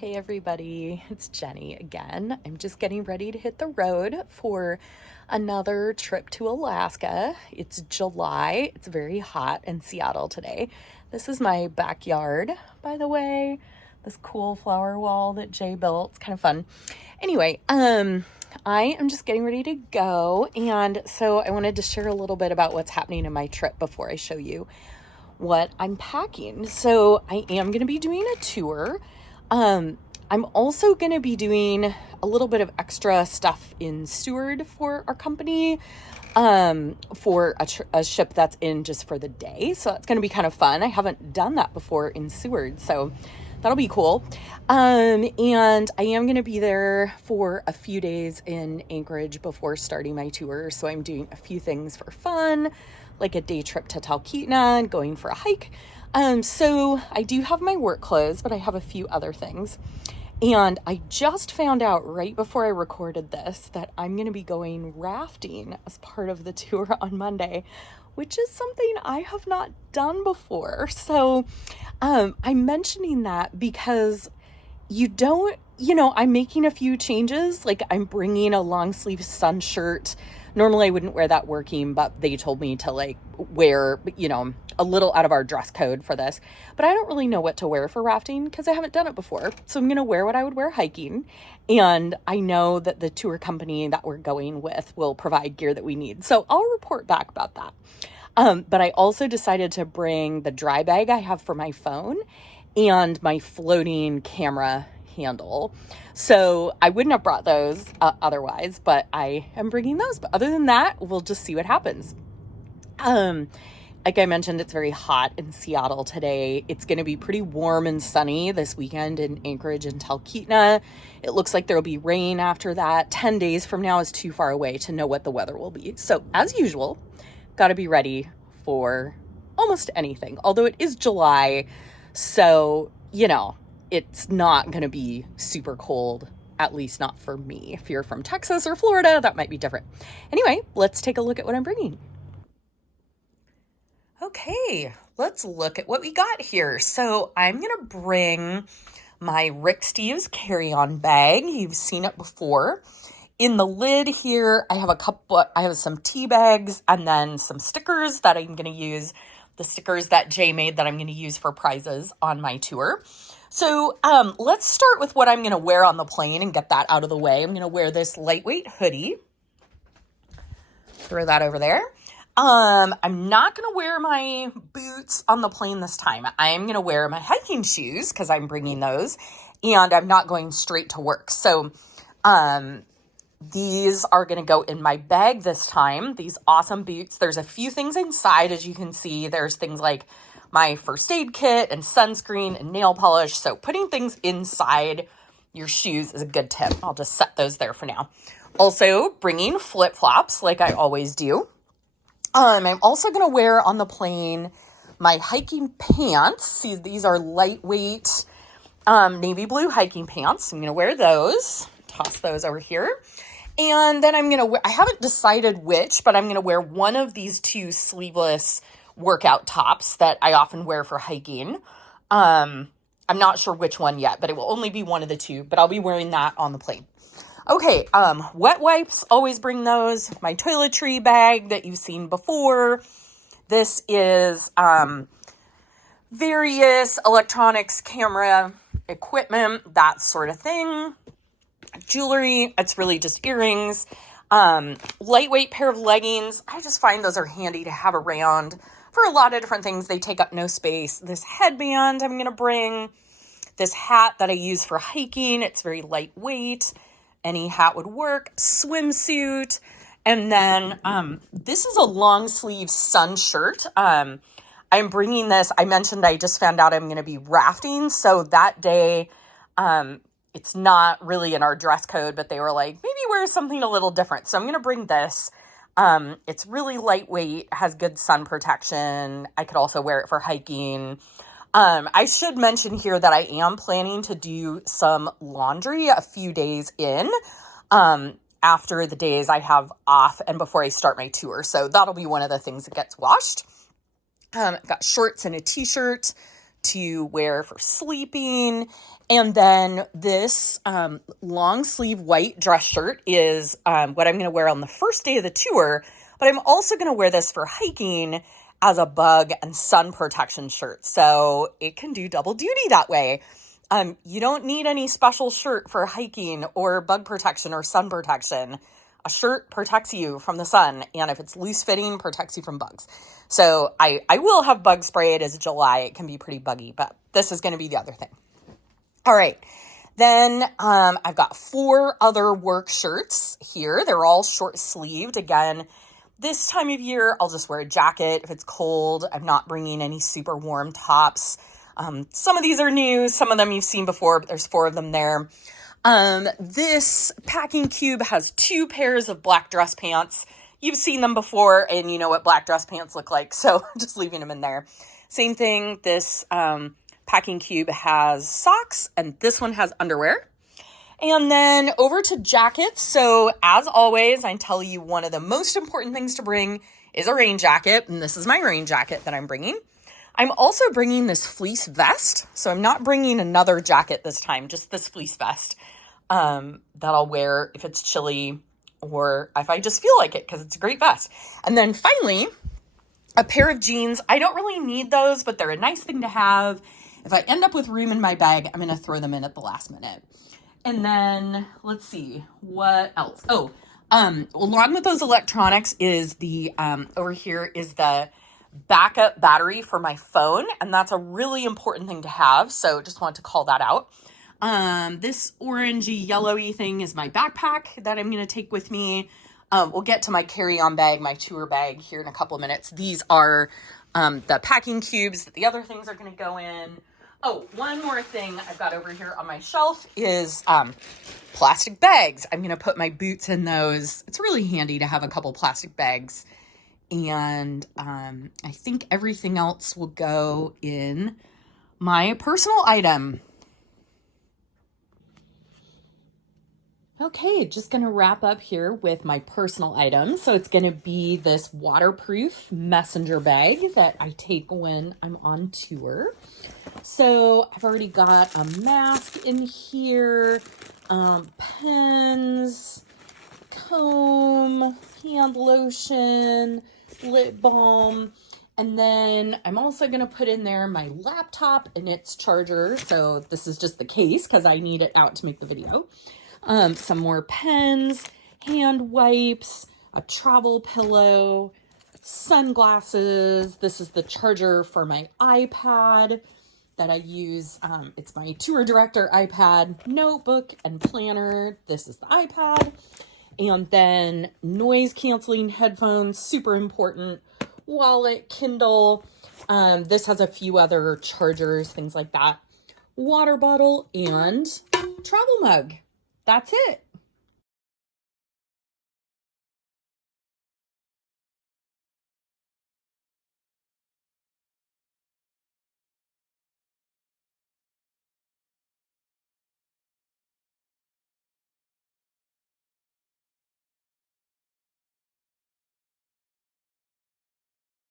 Hey everybody, it's Jenny again. I'm just getting ready to hit the road for another trip to Alaska. It's July. It's very hot in Seattle today. This is my backyard, by the way. This cool flower wall that Jay built. It's kind of fun. Anyway, I am just getting ready to go, and so I wanted to share a little bit about what's happening in my trip before I show you what I'm packing. So I am going to be doing a tour. I'm also going to be doing a little bit of extra stuff in Seward for our company, for a ship that's in just for the day. So that's going to be kind of fun. I haven't done that before in Seward, so that'll be cool. And I am going to be there for a few days in Anchorage before starting my tour. So I'm doing a few things for fun, like a day trip to Talkeetna and going for a hike. So I do have my work clothes, but I have a few other things. And I just found out right before I recorded this that I'm going to be going rafting as part of the tour on Monday, which is something I have not done before. So I'm mentioning that because I'm making a few changes. Like I'm bringing a long sleeve sun shirt. Normally I wouldn't wear that working, but they told me to wear, a little out of our dress code for this. But I don't really know what to wear for rafting because I haven't done it before. So I'm going to wear what I would wear hiking. And I know that the tour company that we're going with will provide gear that we need. So I'll report back about that. But I also decided to bring the dry bag I have for my phone and my floating camera handle. So I wouldn't have brought those otherwise, but I am bringing those. But other than that, we'll just see what happens. Like I mentioned, it's very hot in Seattle today. It's going to be pretty warm and sunny this weekend in Anchorage and Talkeetna. It looks like there'll be rain after that. 10 days from now is too far away to know what the weather will be. So as usual, got to be ready for almost anything. Although it is July, so, it's not going to be super cold, at least not for me. If you're from Texas or Florida, that might be different. Anyway, let's take a look at what I'm bringing. Okay, let's look at what we got here. So I'm going to bring my Rick Steves carry-on bag. You've seen it before. In the lid here, I have some tea bags and then some stickers that I'm going to use. The stickers that Jay made that I'm going to use for prizes on my tour. So let's start with what I'm going to wear on the plane and get that out of the way. I'm going to wear this lightweight hoodie. Throw that over there. I'm not going to wear my boots on the plane this time. I am going to wear my hiking shoes because I'm bringing those, and I'm not going straight to work. So these are going to go in my bag this time, these awesome boots. There's a few things inside, as you can see. There's things like my first aid kit and sunscreen and nail polish. So putting things inside your shoes is a good tip. I'll just set those there for now. Also bringing flip-flops like I always do. I'm also going to wear on the plane my hiking pants. See, these are lightweight navy blue hiking pants. I'm going to wear those. Toss those over here. And then I haven't decided which, but I'm going to wear one of these two sleeveless workout tops that I often wear for hiking. I'm not sure which one yet, but it will only be one of the two, but I'll be wearing that on the plane. Okay, wet wipes, always bring those. My toiletry bag that you've seen before. This is various electronics, camera, equipment, that sort of thing. Jewelry, it's really just earrings. Lightweight pair of leggings. I just find those are handy to have around for a lot of different things. They take up no space. This headband I'm going to bring. This hat that I use for hiking. It's very lightweight. Any hat would work. Swimsuit. And then this is a long sleeve sun shirt. I'm bringing this. I mentioned I just found out I'm going to be rafting. So that day, it's not really in our dress code, but they were like, maybe wear something a little different. So I'm going to bring this. It's really lightweight, has good sun protection. I could also wear it for hiking. I should mention here that I am planning to do some laundry a few days in, after the days I have off and before I start my tour. So that'll be one of the things that gets washed. I've got shorts and a t-shirt to wear for sleeping. And then this long sleeve white dress shirt is what I'm going to wear on the first day of the tour, but I'm also going to wear this for hiking as a bug and sun protection shirt. So it can do double duty that way. You don't need any special shirt for hiking or bug protection or sun protection. A shirt protects you from the sun, and if it's loose fitting, protects you from bugs. So I will have bug spray. It is July. It can be pretty buggy, but this is going to be the other thing. All right. Then I've got 4 other work shirts here. They're all short sleeved. Again, this time of year, I'll just wear a jacket if it's cold. I'm not bringing any super warm tops. Some of these are new. Some of them you've seen before, but there's 4 of them there. This packing cube has 2 pairs of black dress pants. You've seen them before and you know what black dress pants look like, so just leaving them in there. Same thing, this packing cube has socks and this one has underwear. And then over to jackets. So as always, I tell you one of the most important things to bring is a rain jacket, and this is my rain jacket that I'm bringing. I'm also bringing this fleece vest, so I'm not bringing another jacket this time, just this fleece vest that I'll wear if it's chilly or if I just feel like it because it's a great vest. And then finally, a pair of jeans. I don't really need those, but they're a nice thing to have. If I end up with room in my bag, I'm going to throw them in at the last minute. And then let's see what else. Oh, along with those electronics is the over here is the backup battery for my phone, and that's a really important thing to have, so just want to call that out. This orangey yellowy thing is my backpack that I'm going to take with me. We'll get to my carry-on bag, my tour bag here in a couple of minutes. These are the packing cubes that the other things are going to go in. Oh, one more thing I've got over here on my shelf is plastic bags. I'm going to put my boots in those. It's really handy to have a couple plastic bags. And I think everything else will go in my personal item. Okay, just going to wrap up here with my personal items. So it's going to be this waterproof messenger bag that I take when I'm on tour. So I've already got a mask in here, pens, comb, hand lotion, lip balm, and then I'm also going to put in there my laptop and its charger. So this is just the case because I need it out to make the video. Some more pens, hand wipes, a travel pillow, sunglasses. This is the charger for my iPad that I use. It's my tour director iPad, notebook, and planner. This is the iPad. And then noise canceling headphones, super important. Wallet, Kindle. This has a few other chargers, things like that. Water bottle and travel mug. That's it.